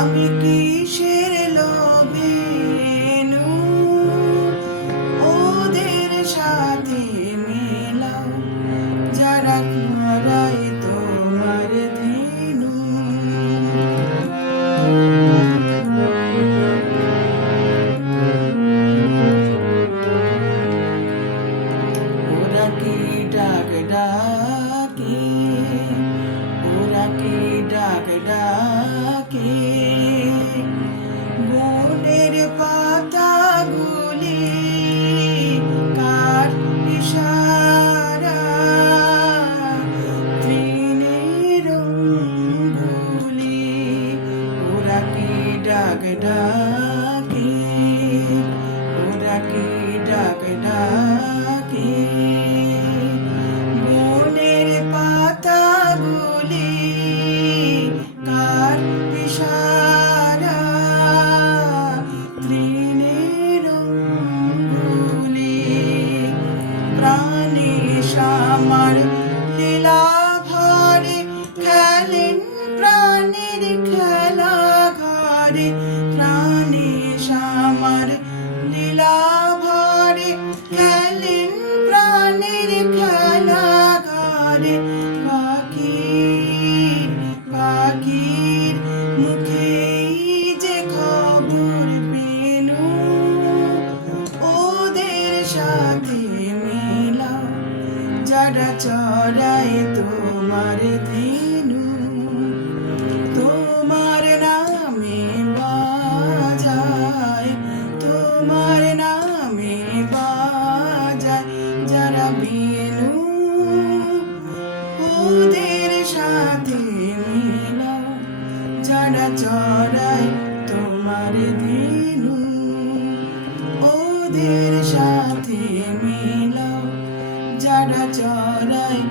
আমি কিসের লোভে ওদের সাথে মেলাও যারা হারায় তোমার ধেনু। ওরা কি ডাক ডাকে, ওরা কি ডাক ডাকে বনের পাতাগুলি কার ইশারা, তৃণের অঙ্গুলি। ওরা কি ডাক ডাকে, ওরা কি ডাক ডাকে বনের পাতাগুলি কার ইশারা, তৃণের অঙ্গুলি। প্রাণেশ আমার লীলা ভরে খেলেন প্রাণের খেলা ঘরে, প্রাণেশ আমার লীলা ভরে খেলেন প্রাণের খেলা ঘরে। পাখির মুখেই যে খবর পেনু ওদের সাথে মেলাও যারা চড়ায় তোমার ধেনু। তোমার নামে বাজায়, তোমার নামে বাজায় যারা বেনু ওদের সাথে মেলাও যারা চড়ায় তোমার ধেনু। ওদের সাথে মেলাও যারা চড়ায়